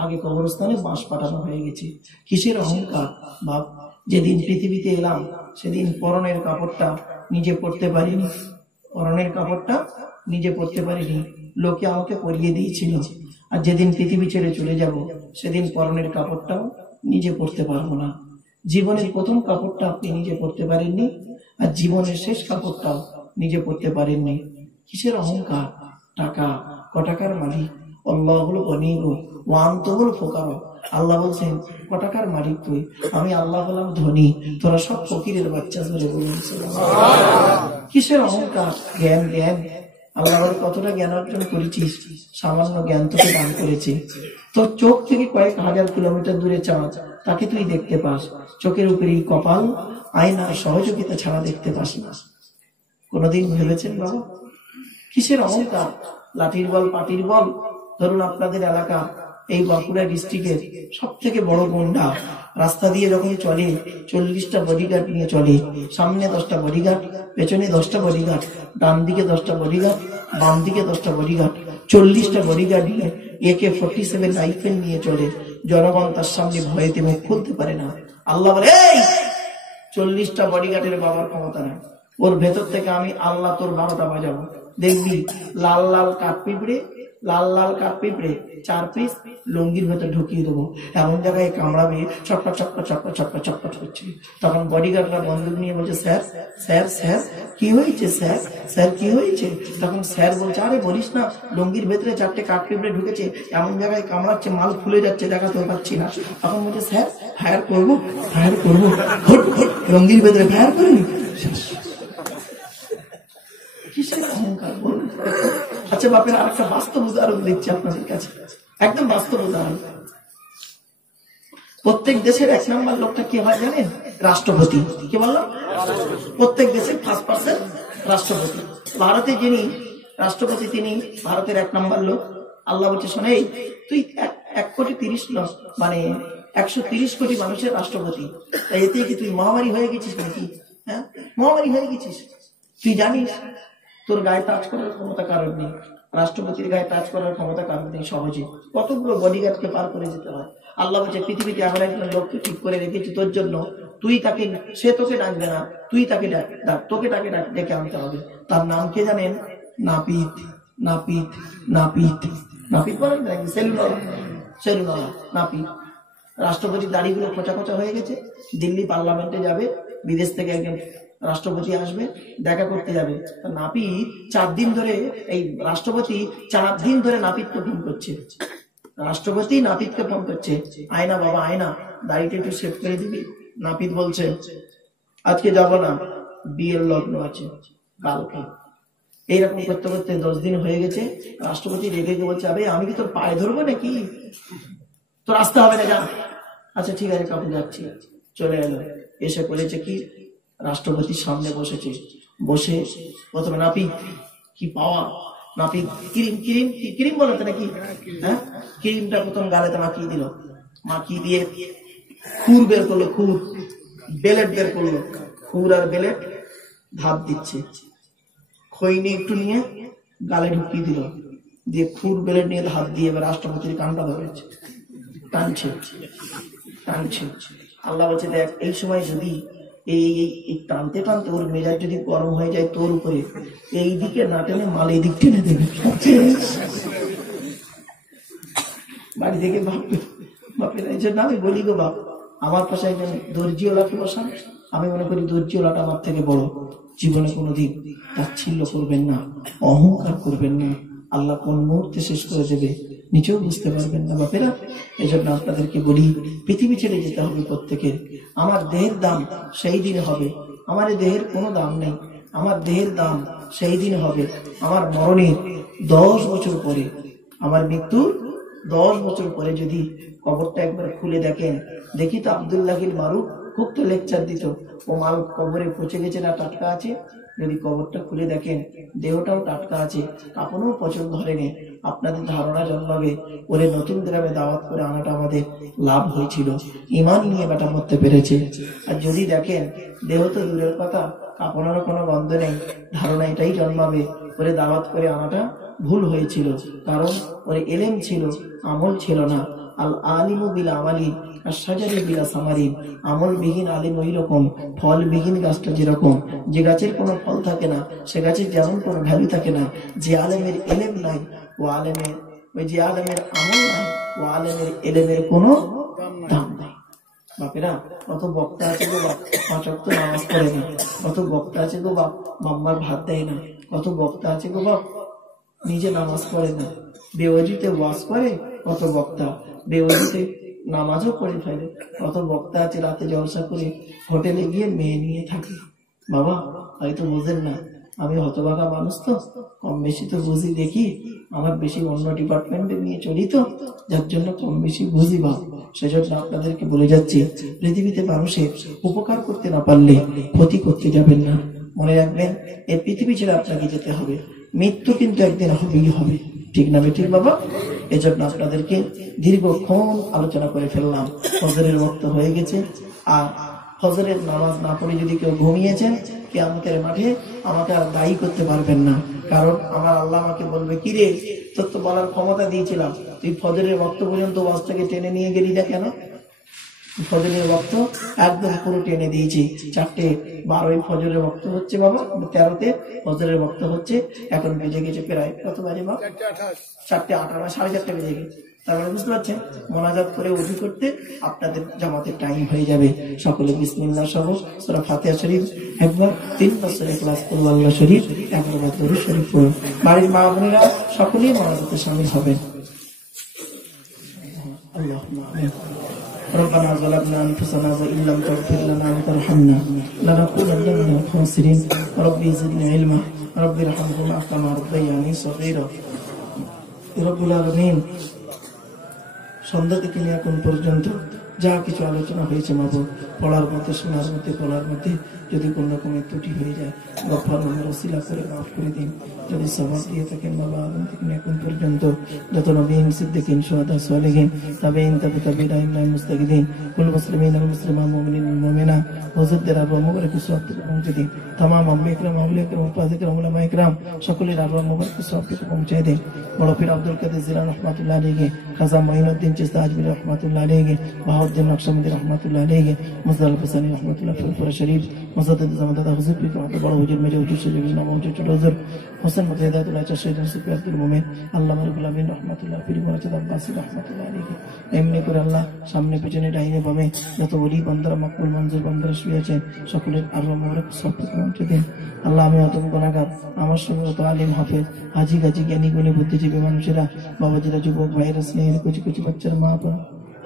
আগে কবরস্থানে বাঁশ পাঠানো হয়ে গেছে। কিসের অহংকার বাপ? যেদিন পৃথিবীতে এলাম সেদিন পরনের কাপড়টা নিজে পরতে পারিনি, পরনের কাপড়টা নিজে পরতে পারিনি, লোকে আমাকে পরিয়ে দিয়েছিল। আর যেদিন পৃথিবী ছেড়ে চলে যাব সেদিন পরনের কাপড়টাও নিজে পরতে পারবো না। জীবনের প্রথম কাপড়টা আপনি নিজে পরতে পারেননি, আর জীবনের শেষ কাপড়টাও নিজে পরতে পারেননি। কিসের অহংকার? টাকা, কটাকার মালিক আল্লাহ হলো গনিব ওয়া আনতুমুল ফুকারা। আল্লাহ বলছেন কটাকার মালিক তুই, আমি আল্লাহ হলাম ধনী, তোরা সব ফকিরের বাচ্চা। ধরে বলুন কিসের অহংকার? জ্ঞান, জ্ঞান। আল্লাহ কতটা জ্ঞান অর্জন করেছিস? সামান্য জ্ঞান তোকে দান করেছে। তোর চোখ থেকে কয়েক হাজার কিলোমিটার দূরে চাঁদ, তাকে তুই দেখতে পাস। চোখের উপরেই কপাল, আয়নার সহযোগিতা ছাড়া দেখতে পাস না। কোনদিন ভেবেছেন বাবা? কিসের অহংকার? লাঠির বল, পাটির বল। ধরুন আপনাদের এলাকা এই বাঁকুড়া ডিস্ট্রিক্টের সব থেকে বড় গুন্ডা রাস্তা দিয়ে যখন চলে 40টা বডিগার্ড নিয়ে চলে। সামনে 10টা বডিগার্ড, পেছনে 10টা বডিগার্ড, ডান দিকে 10টা বডিগার্ড, বাম দিকে 10টা বডিগার্ড, 40টা বডিগার্ড নিয়ে AK-47 রাইফেল নিয়ে চলে। জনগণ তার সামনে ভয়েতে মুখ খুলতে পারে না। আল্লাহ বলে, এই 40টা বডিগার্ডের বাবার ক্ষমতা নাই, ওর ভেতর থেকে আমি আল্লাহ তোর 12টা বাজাবো। দেখবি লাল লাল কাঠ পিঁপড়ে, লাল লাল কাঠ পিঁপড়ে 4 পিস লুঙ্গির ভেতর ঢুকিয়ে দেবো, এমন জায়গায় কামড়াবে চটপট চটপট চটপট চটপট চটপট করছে। তখন বডিগার্ডরা বন্দুক নিয়ে বলছে, স্যার স্যার স্যার কি হয়েছে? স্যার স্যার কি হয়েছে? তখন স্যার বলছে, আরে বলিস না, লুঙ্গির ভেতরে 4টে কাঠ পিঁপড়ে ঢুকেছে, এমন জায়গায় কামড়াচ্ছে, মাল ফুলে যাচ্ছে, দেখাতে পারছি না। তখন বলছে, স্যার ফায়ার করবো, ফায়ার করবো, লুঙ্গির ভেতরে ফায়ার করবি। কিসের অহংকার বলুন? আচ্ছা বাপের আরেকটা বাস্তব উদাহরণ দিচ্ছি আপনাদের কাছে, একদম বাস্তব উদাহরণ। প্রত্যেক দেশের 1 নম্বর লোকটা কি হয় জানেন? রাষ্ট্রপতি। কি বললাম? প্রত্যেক দেশের 1st রাষ্ট্রপতি। ভারতে যিনি রাষ্ট্রপতি তিনি ভারতের 1 নম্বর লোক। আল্লাহ বলছে, শোনে তুই 1,30,00,000 মানে 130 কোটি মানুষের রাষ্ট্রপতি, তাই এতে কি তুই মহামারী হয়ে গেছিস নাকি? হ্যাঁ, মহামারী হয়ে গেছিস? তুই জানিস তোর গায়ে টাচ করার ক্ষমতা কারণ নেই, রাষ্ট্রপতির গায়ে টাচ করার ক্ষমতা কারণ নেই। সহজে কতগুলো বডিগার্ডকে পার করে যেতে হয়। আল্লাহ বলছে, পৃথিবীতে এমন একজন লোককে ঠিক করে রেখেছি তোর জন্য, তুই তাকে, সে তোকে ডাকবে না, তুই তাকে ডাক, তোকে তাকে ডেকে আনতে হবে। তার নাম কে জানেন? নাপিত। নাপিত, নাপিত, নাপিত বলেন নাকি? সেলুনওয়ালা, সেলুনওয়ালা, নাপিত। রাষ্ট্রপতির দাড়িগুলো খোঁচা খোঁচা হয়ে গেছে, দিল্লি পার্লামেন্টে যাবে, বিদেশ থেকে একজন রাষ্ট্রপতি আসবে, দেখা করতে যাবে। নাপিত 4 দিন ধরে, এই রাষ্ট্রপতি 4 দিন ধরে নাপিতকে ফোন করছে। রাষ্ট্রপতি নাপিতকে ফোন করছে, আয়না বাবা আয়না, দাড়িটা একটু সেভ করে দিবি। নাপিত বলছে, আজকে যাব না, বিয়ের লগ্ন আছে কালকে। এইরকম করতে করতে 10 দিন হয়ে গেছে। রাষ্ট্রপতি রেগে গিয়ে বলছে, আরে আমি কি তোর পায়ে ধরবো নাকি? তোর আসতে হবে না, যা। আচ্ছা ঠিক আছে কাকু, যাচ্ছি। চলে এলো, এসে পড়েছে কি, রাষ্ট্রপতির সামনে বসেছে। বসে প্রথমে নাপিত কি পাওয়া, নাপিত ক্রিম ক্রিম ক্রিম বলতে নাকি, হ্যাঁ, ক্রিমটা প্রথম গালেতে মাখিয়ে দিল, মাখিয়ে দিয়ে খুর বের করলো, খুর, বেলেট বের করলো, খুর আর বেলেট ধাপ দিচ্ছে। খৈনি একটু নিয়ে গালে ঢুকিয়ে দিল, দিয়ে ফুট বেলেট নিয়ে হাত দিয়ে এবার রাষ্ট্রপতির কানটা ধরেছে, টানছে টানছে। আল্লাহ বলছে দেখ এই সময় যদি এই টানতে টানতে ওর মেজাজ যদি গরম হয়ে যায় তোর উপরে, এই দিকে না টেনে মাল এই দিক টেনে দেবে। বাড়ি থেকে বাপের এই জন্য আমি বলি গো বাপ, আমার পাশে একজন দর্জিওয়ালাকে বসান, আমি মনে করি দর্জিওয়ালাটা আমার থেকে বড়। জীবনে কোনোদিন তাচ্ছিল্য করবেন না, অহংকার করবেন না, আল্লাহ কোন মুহূর্তে শেষ করে দেবে নিজেও বুঝতে পারবেন না বাপেরা। এই জন্য আপনাদেরকে বলি পৃথিবী ছেড়ে যেতে হবে প্রত্যেকের। আমার দেহের দাম সেই দিন হবে, আমার দেহের কোনো দাম নেই, আমার দেহের দাম সেই দিন হবে আমার মরণের 10 বছর পরে, আমার মৃত্যুর 10 বছর পরে যদি কবরটা একবার খুলে দেখেন, দেখি তো আব্দুল্লাহিল মারুফ খুব তো লেকচার দিত, ও মাল কবরে পচে গেছে না টাটকা আছে? যদি কবরটা খুলে দেখেন দেহটাও টাটকা আছে, কাপড়ও পছন্দ হয়নি, আপনাদের ধারণা জন্মাবে ওরে নতুন গ্রামে দাওয়াত করে আনাটা আমাদের লাভ হয়েছিল, ইমান নিয়ে বেটা মরতে পেরেছে। আর যদি দেখেন দেহ তো দূরের কথা, কাপড়েরও কোনো গন্ধ নেই, ধারণা এটাই জন্মাবে ওরে দাওয়াত করে আনাটা ভুল হয়েছিল, কারণ ওরে এলেম ছিল, আমল ছিল না। আল আলিমু বিল আমালি আশজারি বিলা সামারি, আমল বিহীন আলিম ওই রকম, ফল বিহীন গাছটা যেরকম, যে গাছের কোনো ফল থাকে না সে গাছের যেমন কোনো ভ্যালু থাকে না। যে আলেমের এলেম নাই ও আলেমের, ওই যে আলেমের আমল নাই ও আলেমের এলেমের কোনো দাম নাই। বাপেরা কত বক্তা আছে গো বাপ, 5 ওয়াক্ত নামাজ পড়ে না, কত বক্তা আছে গো বাপ মাম্মার ভাত দেয় না, কত বক্তা আছে গো বাপ নিজে নামাজ পড়ে না, বেওয়াজিতে ওয়াজ করে, কত বক্তা বেওয়াজিতে নামাজও পড়ে ফেলে, কত বক্তা আছে রাতে জলসা করে হোটেলে গিয়ে মেয়ে নিয়ে থাকে। বাবা হয়তো বুঝেন না, আমি হতভাগা মানুষ তো, কম বেশি তো বুঝি, দেখি আমার বেশি অন্য ডিপার্টমেন্টে নিয়ে চলি তো, যার জন্য কম বেশি বুঝি বাপ। সেজন্য আপনাদেরকে বলে যাচ্ছি পৃথিবীতে মানুষের উপকার করতে না পারলে ক্ষতি করতে যাবেন না। মনে রাখবেন এই পৃথিবী ছেড়ে আপনাকে যেতে হবে, মৃত্যু কিন্তু একদিন হবেই হবে, ঠিক না বেঠিক বাবা? এজন্য আপনাদেরকে দীর্ঘক্ষণ আলোচনা করে ফেললাম, ফজরের ওয়াক্ত হয়ে গেছে। আর ফজরের নামাজ না পড়ে যদি কেউ ঘুমিয়েছেন, কিয়ামতের মাঠে আমাকে আর দায়ী করতে পারবেন না, কারণ আমার আল্লাহ আমাকে বলবে কি রে তোর তো বলার ক্ষমতা দিয়েছিলাম, তুই ফজরের ওয়াক্ত পর্যন্ত ওয়াজটাকে টেনে নিয়ে গেলি না কেন? ফজরের ওয়াক্ত একদম পুরো টেনে দিয়েছি, 4:12 ফজরের ওয়াক্ত হচ্ছে বাবা, 13তে ফজরের ওয়াক্ত হচ্ছে, এখন বেজে গেছে প্রায় কত বাজে বাবা? 4:28, 4:30 বেজে গেছে। তার মানে বুঝতে পারছেন, মোনাজাত করে উযু করতে আপনাদের জামাতের টাইম হয়ে যাবে। সকলে বিসমিল্লাহ সহ সূরা ফাতিহা শরীফ একবার, 3 বছর ইখলাস কুল আল্লাহ শরীফ একবার, দরুদ শরীফ পড়ুন। বাড়ির মা বোনেরা সকলেই মোনাজাতে শামিল হবেন। আল্লাহুম্মা আমিন। ربنا ظلمنا أنفسنا وإن لم تغفر لنا وترحمنا لنكونن من الخاسرين ربي زدني علما ربي ارحمهما كما ربياني صغيرا رب العالمين। সন্ধ্যা থেকে নিয়ে এখন পর্যন্ত যা কিছু আলোচনা হয়েছে মাবো, পড়ার মধ্যে শোনার মধ্যে বলার মধ্যে যদি কোন রকমের ত্রুটি হয়ে যায় গফফার নামের ওসিলা করে মাফ করে দিন। যদি সওয়াব দিয়ে থাকেন বাবা আদম থেকে এখন পর্যন্ত যত নবীন সিদ্দিকিন শুহাদা সালেহিন তাবেঈন তাবেঈন মুস্তাকিদিন কুল মুসলিমিন ওয়াল মুসলিমাত মুমিনিন ওয়াল মুমিনাত হুজুরদের আরওয়াহ মুবারক সওয়াব পৌঁছে দিন। तमाम আম্বিয়া ইকরাম আউলিয়া ইকরাম উপাসিক উলামা ইকরাম সকলের আরওয়াহ মুবারক সওয়াব পৌঁছে দিন। বড় পীর আব্দুল কাদের জিলানী রাহমাতুল্লাহ আলাইহি, খাজা মাইনুদ্দিন চিশতি আজমিরি রাহমাতুল্লাহ আলাইহি, বাহাউদ্দিন নকশবন্দি রাহমাতুল্লাহ আলাইহি, মুজাল্লাল হুসাইনি রাহমাতুল্লাহ ফুরফুরা শরীফ, মুজাদ্দিদ জামাদাত হুজুর পীর বড় হুজুর মেজর হুজুর শরীফ নাম হুজুর ছোট হুজুর হোসেন মুজাহিদুল্লাহ শহীদ মুসিফ আব্দুল মুমিন আল্লামা রুহুল আমিন রাহমাতুল্লাহ পীর মুজাহিদ আব্বাসী রাহমাতুল্লাহ আলাইহি। এমনি করে আল্লাহ সামনে পিছনে ডাইনে বামে যত ওলি বান্দারা মাকবুল মঞ্জুর বান্দারা শুয়ে আছেন সকলের আরওয়াহ মুবারক সওয়াব পৌঁছে দিন। আল্লাহ আমি অত গুনাহগার, আমার সঙ্গে অত আলিম হাফেজ হাজি গাজী জ্ঞানী গুণী বুদ্ধিজীবী মানুষেরা, বাবাজিরা, যুবক ভাইয়েরা, স্নেহের কচি কচি বাচ্চারা, মা বাবা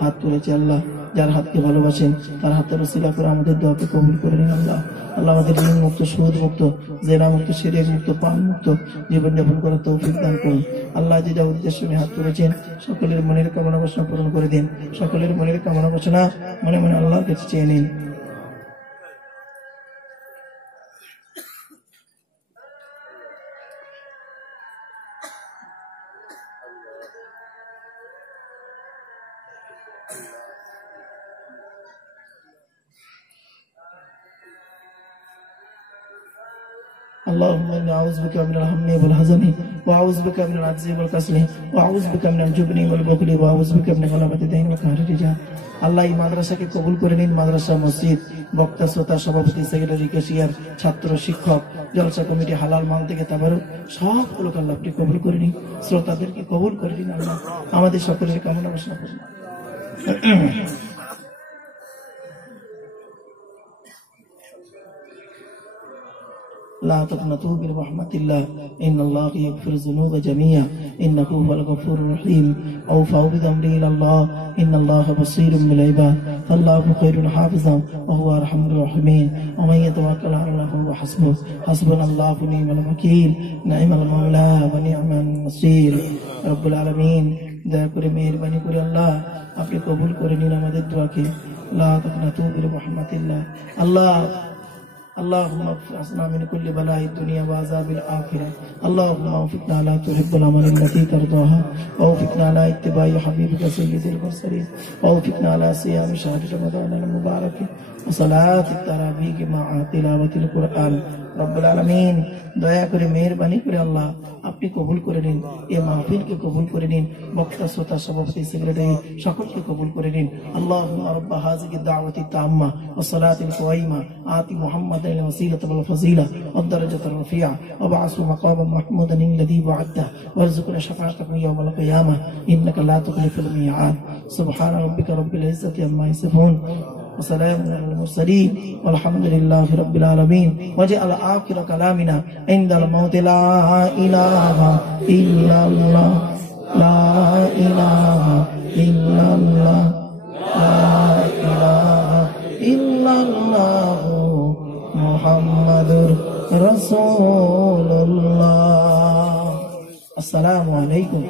হাত তুলেছে আল্লাহ, যার হাতকে ভালোবাসেন তার হাতের ওসিলা করে আমাদের দোয়াকে কবুল করে নিন আল্লাহ। আল্লাহ আমাদের ঋণ মুক্ত, সুদ মুক্ত, জেনা মুক্ত, শিরক মুক্ত, পান মুক্ত জীবন যাপন করার তৌফিক দান করুন আল্লাহ। যে যা উদ্দেশ্যে হাত তুলেছেন সকলের মনের কামনা বাসনা পূরণ করে দিন, সকলের মনের কামনা বাসনা মনে মনে আল্লাহর কাছে চেয়ে নিন। اللهم إني أعوذ بك من الهم والحزن وأعوذ بك من العجز والكسل وأعوذ بك من الجبن والبخل وأعوذ بك من غلبة الدين وقهر الرجال আল্লাহ এই মাদ্রাসাকে কবুল করে নিন। মাদ্রাসা, মসজিদ, বক্তা, শ্রোতা, সভাপতি, সেক্রেটারি, ক্যাশিয়ার, ছাত্র, শিক্ষক, জলসা কমিটি, হালাল মাল থেকে তাবারুক সবগুলোকে আল্লাহ আপনি কবুল করে নিন। শ্রোতাদেরকে কবুল করে নিন আল্লাহ, আমাদের সকলের কামনা বাসনা করুন। لا تقنطوا من رحمة الله إن الله يغفر الذنوب جميعا إنه هو الغفور الرحيم أوفوا بأمره إلى الله إن الله بصير بالعباد فالله خير حافظا وهو أرحم الراحمين ومن يتوكل على الله فهو حسبه حسبنا الله ونعم الوكيل نعم المولى ونعم النصير رب العالمين দয়া করে মেহেরবানি করে আল্লাহ আপনি কবুল করে নিন আমাদের দোয়াকে। লা তাকনাতু মির রাহমাতিল্লাহ। আল্লাহ اللهم اغفر لنا من كل بلاء الدنيا وعذاب الآخرة. اللهم وفقنا لا تحب العمل التي ترضاها ووفقنا على اتباع حبيبك سيد المرسلين ووفقنا على صيام شهر رمضان المبارك وصلاة التراويح مع تلاوة القرآن رب العالمين দয়া করে মেহেরবানি করে আল্লাহ আপনি কবুল করে নিন, এই মাহফিলকে কবুল করে নিন, বক্তা, শ্রোতা, সভাপতি, সেক্রেটারি সকলকে কবুল করে নিন। আল্লাহুম্মা রাব্বা হাযিহি দাওয়াতি তাম্মা ওয়া সালাতিল কায়িমা আতি মুহাম্মাদান ওয়াসিলাতা ওয়াল ফাযিলা ওয়াদ দারাজাতার রাফিআ ওয়া বা'সু মাকামান মাহমুদান আল্লাযী ওয়া'adta ওয়ারযুকনা শাফা'atahu ইয়াওমাল কিয়ামাহ ইন্নাকা লা তুখলিফুল মি'আদ। সুবহানা রাব্বিকা রাব্বিল ইজ্জাতি আম্মা ইয়াসিফুন وسلام على المرسلين والحمد لله رب العالمين وجعل آخر كلامنا عند الموت لا إله إلا الله لا إله إلا الله لا إله إلا الله محمد رسول الله. السلام عليكم.